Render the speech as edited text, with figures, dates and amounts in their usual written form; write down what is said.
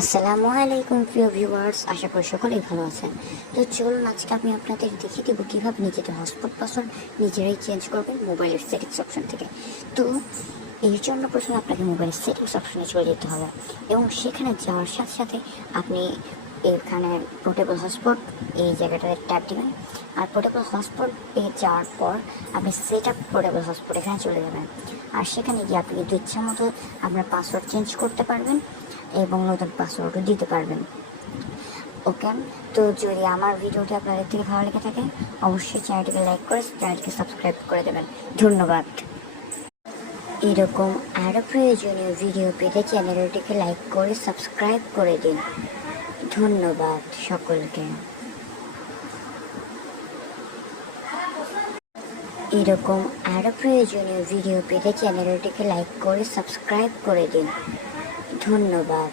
আসসালামু আলাইকুম প্রিয় ভিউয়ার্স, আশা করি সকলেই ভালো আছেন। তো চলুন আজকে আমি আপনাদের দেখিয়ে দেবো কীভাবে নিজেদের হটস্পট পাসওয়ার্ড নিজেরাই চেঞ্জ করবেন মোবাইলের সেটিংস অপশন থেকে। তো এর জন্য প্রথমে আপনাকে মোবাইলের সেটিংস অপশনে চলে যেতে হবে এবং সেখানে যাওয়ার সাথে সাথে আপনি এখানে পোর্টেবল হটস্পট এই জায়গাটাতে ট্যাপ দিবেন। আর পোর্টেবল হটস্পট পেয়ে যাওয়ার পর আপনি সেট আপ পোর্টেবল হটস্পট এখানে চলে যাবেন। আর সেখানে গিয়ে আপনি কিন্তু ইচ্ছা মতো আপনার পাসওয়ার্ড চেঞ্জ করতে পারবেন এবং নতুন পাসওয়ার্ডও দিতে পারবেন। ওকে, তো যদি আমার ভিডিওটি আপনাদের থেকে ভালো লেগে থাকে অবশ্যই চ্যানেলটিকে লাইক করে চ্যানেলটিকে সাবস্ক্রাইব করে দেবেন। ধন্যবাদ। এরকম আরও প্রয়োজনীয় ভিডিও পেতে চ্যানেলটিকে লাইক করে সাবস্ক্রাইব করে দিন। ধন্যবাদ সকলকে। এরকম আরও প্রয়োজনীয় ভিডিও পেতে চ্যানেলটিকে লাইক করে সাবস্ক্রাইব করে দিন। ধন্যবাদ।